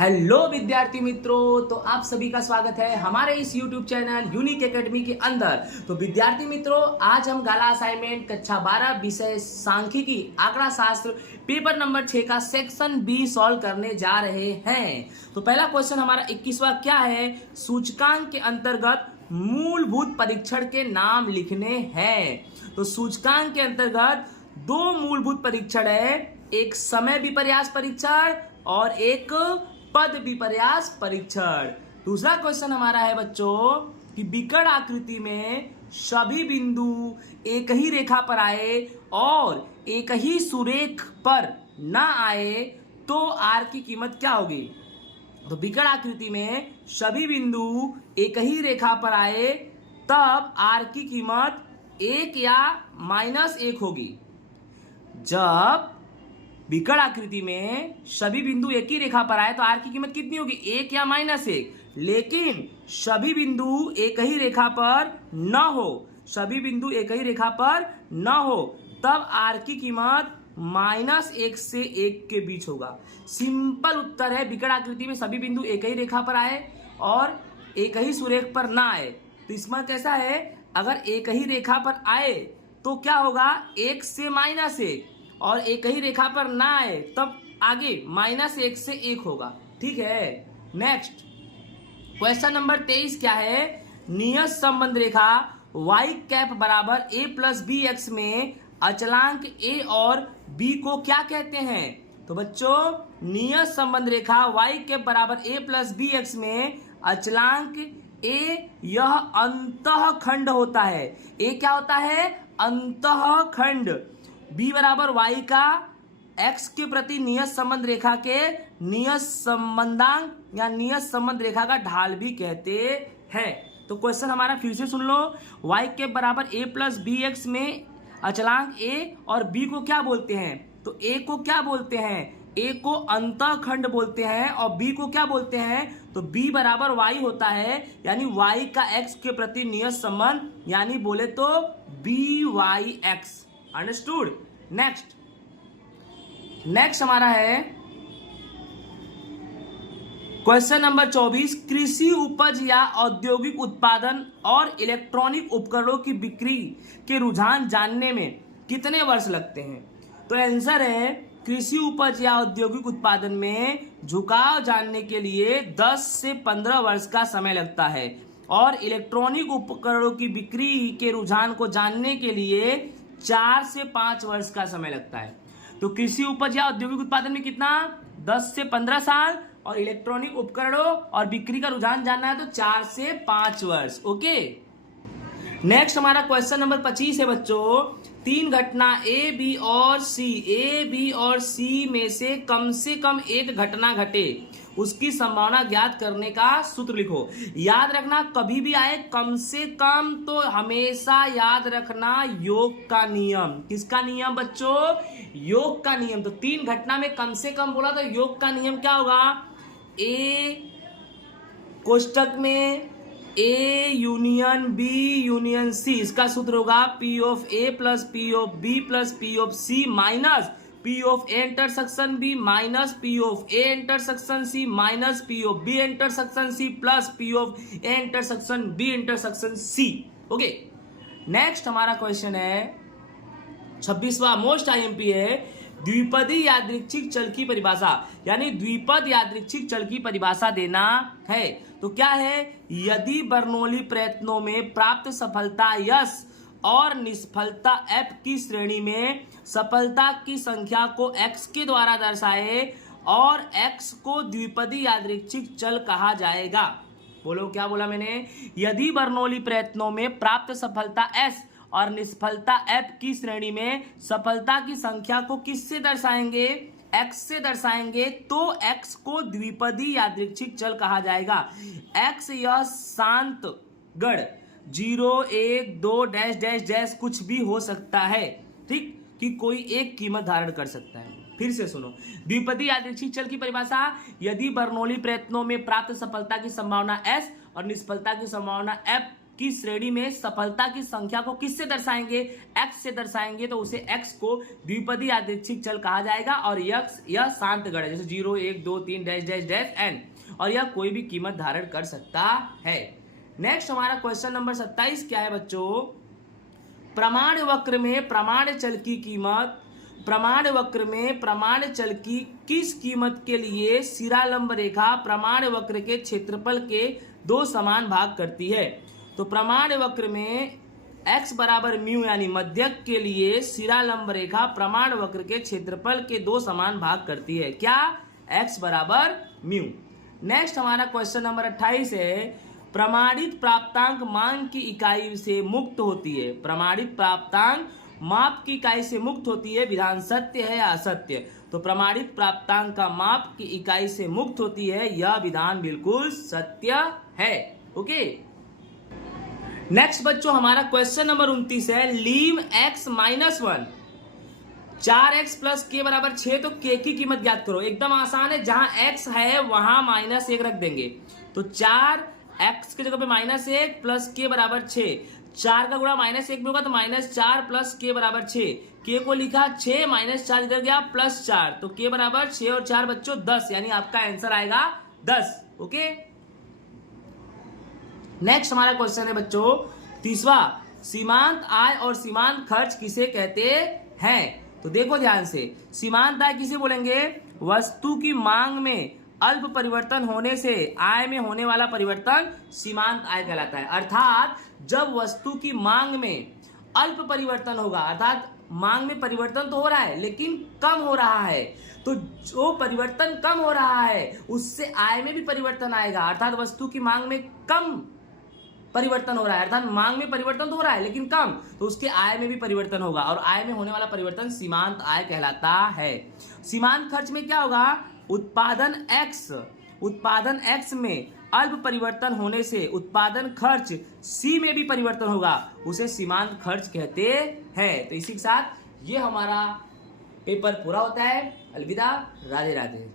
Hello विद्यार्थी मित्रों, तो आप सभी का स्वागत है हमारे इस YouTube चैनल यूनिक एकेडमी के अंदर। तो विद्यार्थी मित्रों, आज हम गाला असाइनमेंट कक्षा 12 विषय सांख्यिकी आंकड़ा शास्त्र पेपर नंबर 6 का सेक्शन बी सॉल्व करने जा रहे हैं। तो पहला क्वेश्चन हमारा 21वां क्या है? सूचकांक के अंतर्गत मूलभूत परीक्षण के नाम लिखने हैं। तो सूचकांक के अंतर्गत दो मूलभूत परीक्षण है, एक समय विपर्यास परीक्षण और एक पद विपर्यास परीक्षण। दूसरा क्वेश्चन हमारा है बच्चों कि विकर्ण आकृति में सभी बिंदु एक ही रेखा पर आए और एक ही सुरेख पर ना आए तो आर की कीमत क्या होगी? तो विकर्ण आकृति में सभी बिंदु एक ही रेखा पर आए तब आर की कीमत 1 या -1 होगी। जब विकर्ण आकृति में सभी बिंदु एक ही रेखा पर आए तो आर की कीमत कितनी होगी? 1 या -1। लेकिन सभी बिंदु एक ही रेखा पर न हो, सभी बिंदु एक ही रेखा पर न हो तब आर की कीमत -1 से 1 के बीच होगा। सिंपल उत्तर है, विकर्ण आकृति में सभी बिंदु एक ही रेखा पर आए और एक ही सुरेख पर ना आए। तो इसमें कैसा है, अगर एक ही रेखा पर आए तो क्या होगा? 1 से -1, और एक ही रेखा पर ना आए तब आगे -1 से 1 होगा। ठीक है। नेक्स्ट क्वेश्चन नंबर 23 क्या है? नियत संबंध रेखा y कैप बराबर a प्लस बी एक्स में अचलांक a और b को क्या कहते हैं? तो बच्चों, नियत संबंध रेखा y कैप बराबर a प्लस बी एक्स में अचलांक a यह अंतःखंड होता है। a क्या होता है? अंतःखंड। b बराबर y का x के प्रति नियत संबंध रेखा के नियत संबंधांक या नियत संबंध रेखा का ढाल भी कहते हैं। तो क्वेश्चन हमारा फिर से सुन लो। y के बराबर a प्लस बी एक्स में अचलांक a और b को क्या बोलते हैं? तो a को क्या बोलते हैं? a को अंतःखंड बोलते हैं और b को क्या बोलते हैं? तो b बराबर y होता है, यानी y का x के प्रति नियत संबंध, यानी बोले तो by(x). अंडरस्टूड। नेक्स्ट हमारा है क्वेश्चन नंबर 24। कृषि उपज या औद्योगिक उत्पादन और इलेक्ट्रॉनिक उपकरणों की बिक्री के रुझान जानने में कितने वर्ष लगते हैं? तो आंसर है, कृषि उपज या औद्योगिक उत्पादन में झुकाव जानने के लिए 10 से 15 वर्ष का समय लगता है और इलेक्ट्रॉनिक उपकरणों की बिक्री के रुझान को जानने के लिए 4 से 5 वर्ष का समय लगता है। तो कृषि उपज या औद्योगिक उत्पादन में कितना? 10 से 15 साल, और इलेक्ट्रॉनिक उपकरणों और बिक्री का रुझान जानना है तो 4 से 5 वर्ष। ओके। नेक्स्ट हमारा क्वेश्चन नंबर 25 है बच्चों। 3 घटना ए बी और सी में से कम एक घटना घटे, उसकी संभावना ज्ञात करने का सूत्र लिखो। याद रखना, कभी भी आए कम से कम तो हमेशा याद रखना योग का नियम। किसका नियम बच्चों? योग का नियम। तो 3 घटना में कम से कम बोला तो योग का नियम क्या होगा? ए कोष्टक में A union B union C, इसका सूत्र होगा P of A plus P of B plus P of C minus P of A intersection B minus P of A intersection C minus P of B intersection C plus P of A intersection B intersection C। Okay. Next हमारा question है 26वां, most IMP है। द्विपदी यादृच्छिक चल की परिभाषा, यानी द्विपद यादृच्छिक चल की परिभाषा देना है। तो क्या है? यदि बर्नौली प्रयत्नों में प्राप्त सफलता यस और निष्फलता f की श्रेणी में सफलता की संख्या को x के द्वारा दर्शाए और x को द्विपदी यादृच्छिक चल कहा जाएगा। बोलो क्या बोला मैंने? यदि बर्नौली प्रयत्नों में प्राप्त सफलता s और निष्फलता f की श्रेणी में सफलता की संख्या को किससे दर्शाएंगे? x से दर्शाएंगे तो x को द्विपदी यादृच्छिक चल कहा जाएगा। x यह शांत गढ़ 0 1 2 डैश डैश डैश कुछ भी हो सकता है, ठीक, कि कोई एक कीमत धारण कर सकता है। फिर से सुनो, द्विपदी यादृच्छिक चल की परिभाषा, यदि बर्नौली प्रयत्नों में प्राप्त सफलता की संभावना s और निष्फलता की संभावना f की श्रेणी में सफलता की संख्या को किससे दर्शाएंगे, x से दर्शाएंगे, तो उसे x को द्विपदी यादृच्छिक चल कहा जाएगा और x यह शांत गण है, जैसे 0 1 2 3 डैश डैश डैश n, और यह कोई भी कीमत धारण कर सकता है। नेक्स्ट हमारा क्वेश्चन नंबर 27 क्या है बच्चों, प्रमाण वक्र में प्रमाण चल की कीमत, प्रमाण वक्र में प्रमाण चल की किस कीमत के लिए सिरा लंब रेखा प्रमाण वक्र के क्षेत्रफल के दो समान भाग करती है। तो प्रमाण वक्र में x बराबर म्यू यानी मध्यक के लिए सिरा लंब रेखा प्रमाण वक्र के क्षेत्रफल के दो समान भाग करती है, क्या, x बराबर म्यू। नेक्स्ट हमारा क्वेश्चन नंबर 28 है, प्रमाणित प्राप्तांक मांग की इकाई से मुक्त होती है, प्रमाणित प्राप्तांक माप की इकाई से मुक्त होती है, विधान सत्य है या असत्य। तो प्रमाणित प्राप्तांक का माप की इकाई से मुक्त होती है, यह विधान बिल्कुल सत्य है। ओके, नेक्स्ट बच्चों हमारा क्वेश्चन नंबर 29 है, लीम x माइनस 1 4x प्लस के बराबर 6, तो k की कीमत ज्ञात करो। एकदम आसान है, जहां x है वहां -1 रख देंगे, तो 4x की जगह पे -1 प्लस के बराबर 6, 4 का गुणा -1 में होगा तो -4 प्लस के बराबर 6, के को लिखा 6 -4 इधर गया +4, तो के बराबर 6 और 4 बच्चों 10, यानी आपका आंसर आएगा 10। ओके, नेक्स्ट हमारा क्वेश्चन है बच्चों 30वां, सीमांत आय और सीमांत खर्च किसे कहते हैं। तो देखो ध्यान से, सीमांत आय किसे बोलेंगे, वस्तु की मांग में अल्प परिवर्तन होने से आय में होने वाला परिवर्तन सीमांत आय कहलाता है। अर्थात जब वस्तु की मांग में अल्प परिवर्तन होगा, अर्थात मांग में परिवर्तन तो हो रहा है लेकिन कम हो रहा है, तो जो परिवर्तन कम हो रहा है उससे आय में भी परिवर्तन आएगा। अर्थात वस्तु की मांग में कम परिवर्तन हो रहा है, अर्थात मांग में परिवर्तन तो हो रहा है लेकिन कम, तो उसके आय में भी परिवर्तन होगा और आय में होने वाला परिवर्तन सीमांत आय कहलाता है। सीमांत खर्च में क्या होगा, उत्पादन x में अल्प परिवर्तन होने से उत्पादन खर्च C में भी परिवर्तन होगा, उसे सीमांत खर्च कहते हैं। तो इसी के साथ ये हमारा पेपर पूरा होता है। अलविदा, राधे राधे।